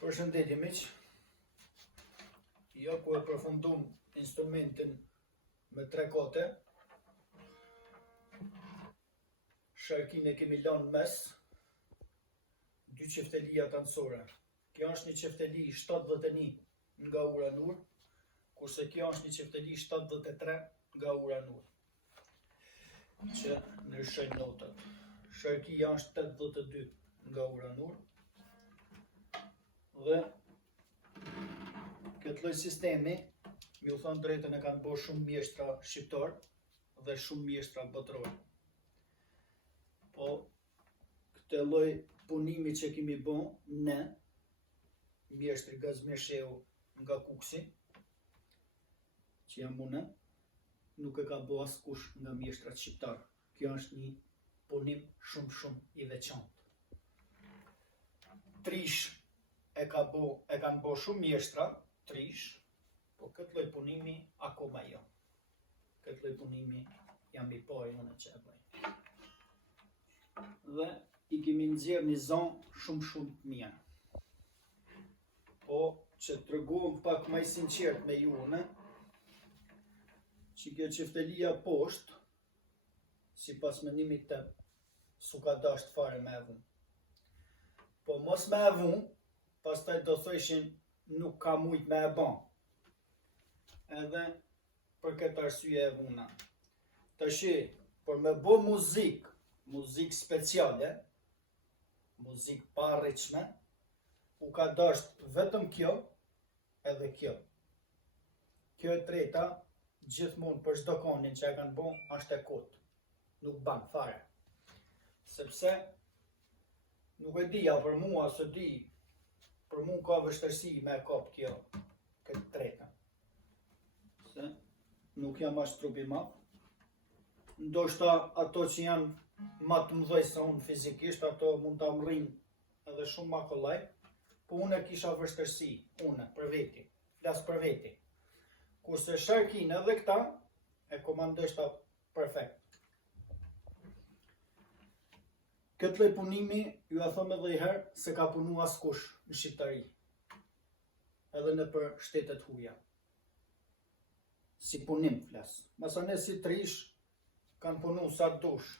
Përshëndetje miq. Jo ku e përfundum instrumentin me 3 kote. Sharkin e kemi lanë mes 2 qeftelia tanësore. Kjo është një qefteli 71 nga Uranur, kurse kjo është një qefteli 73 nga Uranur. Që ndryshojnë notat. Sharkia është 82 nga Uranur. Dhe këtë lloj sistemi, mi u thonë drejtën, e kanë bërë shumë mjeshtra shqiptar dhe shumë mjeshtra botror. Po këtë lloj punimi që kemi bën ne, mjeshtri Gazmesheu nga Kuksi, që jam unë, nuk e ka bërë askush nga mjeshtrat shqiptar. Kjo është një punim shumë i veçantë. Trish e kanë bërë shumë mjeshtra, trish, po këtë lloj punimi akoma jo. Këtë lloj punimi jam i pari unë që e bëj. Dhe i kemi nxjerrë një zonë shumë të mirë. Po që të treguam pak më sinqert me ju, që kjo qeftelia poshtë, sipas menimit tim, s'u ka dashur fare me avun. Po mos me avun, pastaj do thoshin nuk ka mujt me e ban. Edhe për këtë arsye e vuna. Tashi, për me bo muzik speciale, muzik pa rritshme, u ka dashur vetëm kjo edhe kjo. Kjo e treta, gjithmonë për çdo konin që e kanë bon, është e kotë. Nuk ban fare. Sepse nuk e dija për mua, së di, për mu ka vështërsi me e kap kjo, këtë treta. Se nuk jam as trupi madh. Ndoshta ato që janë ma të mëdhej se unë fizikisht, ato mund ta mrrin edhe shumë ma kollaj, po unë e kisha vështërsi, unë, për veti, flas për veti. Kurse Sharkin edhe këta, e komandojshta perfekt. Këtë lloj punimi, ju a thom edhe herë, se ka punu askush në Shqiptari, edhe në për shtetet huja. Si punim flas. Masane si trish, kanë punu sa dush,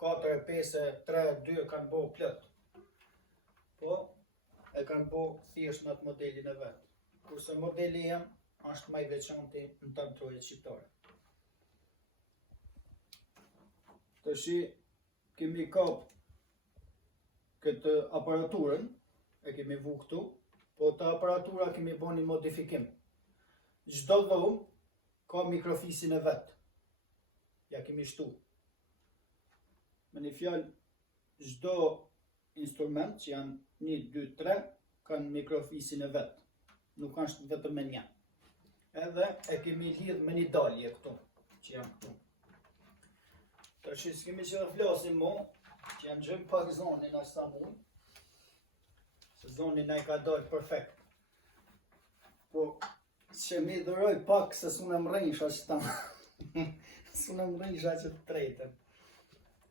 4, 5, 3, 2 kanë bo plot. Po, e kanë bo thjesht në atë modelin e vetë. Kurse modeli jem, është më i veçanti në të trojet shqiptare. Tashi, kemi kap këtë aparaturën, e kemi vu këtu, po të aparatura kemi bo një modifikim. Çdo dhomë ka mikrofisin e vetë. Ja kemi shtu. Me një fjalë, çdo instrument që janë 1, 2, 3, kanë mikrofisin e vetë. Nuk është vetëm me një. Edhe e kemi lidh me një dalje këtu, që janë këtu. Tashi s'kemi që dhe flasim mo, që janë gjëmë pak zonin ashtë sa mund, se zonin a i ka dalë perfekt. Po, që mi dhëroj pak se s'unë më rejnsha që ta, s'unë më rejnsha që të trejten,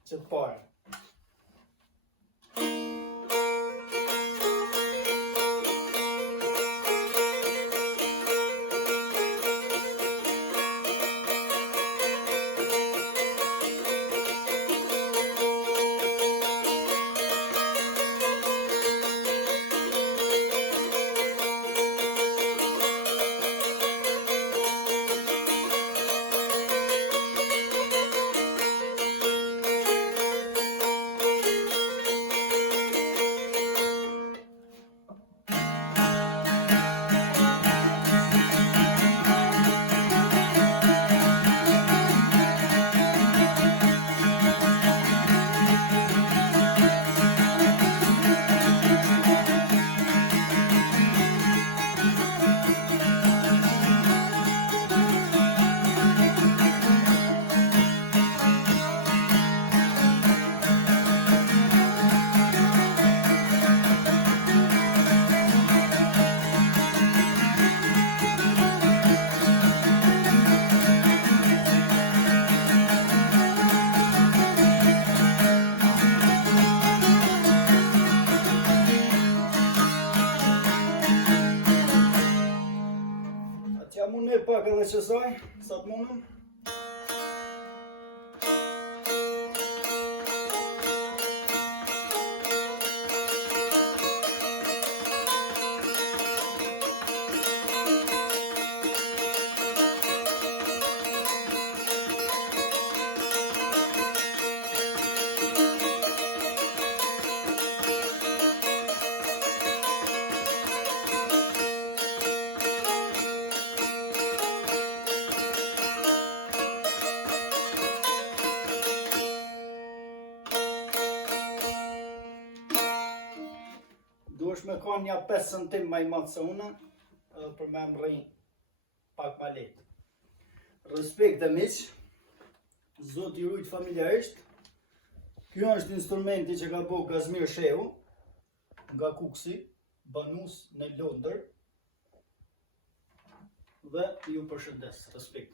që të parë. pak edhe qësaj, sa të mundëm. Duhesh me ka një 5 cm më i madh se une, edhe për me më rrin pak ma lehtë. Respekt e miq, Zoti ju rujt familjarisht. Ky është instrumenti që ka bëu Kazimir Shehu nga Kuksi, banus në Londër. Dhe ju përshëndes, respekt.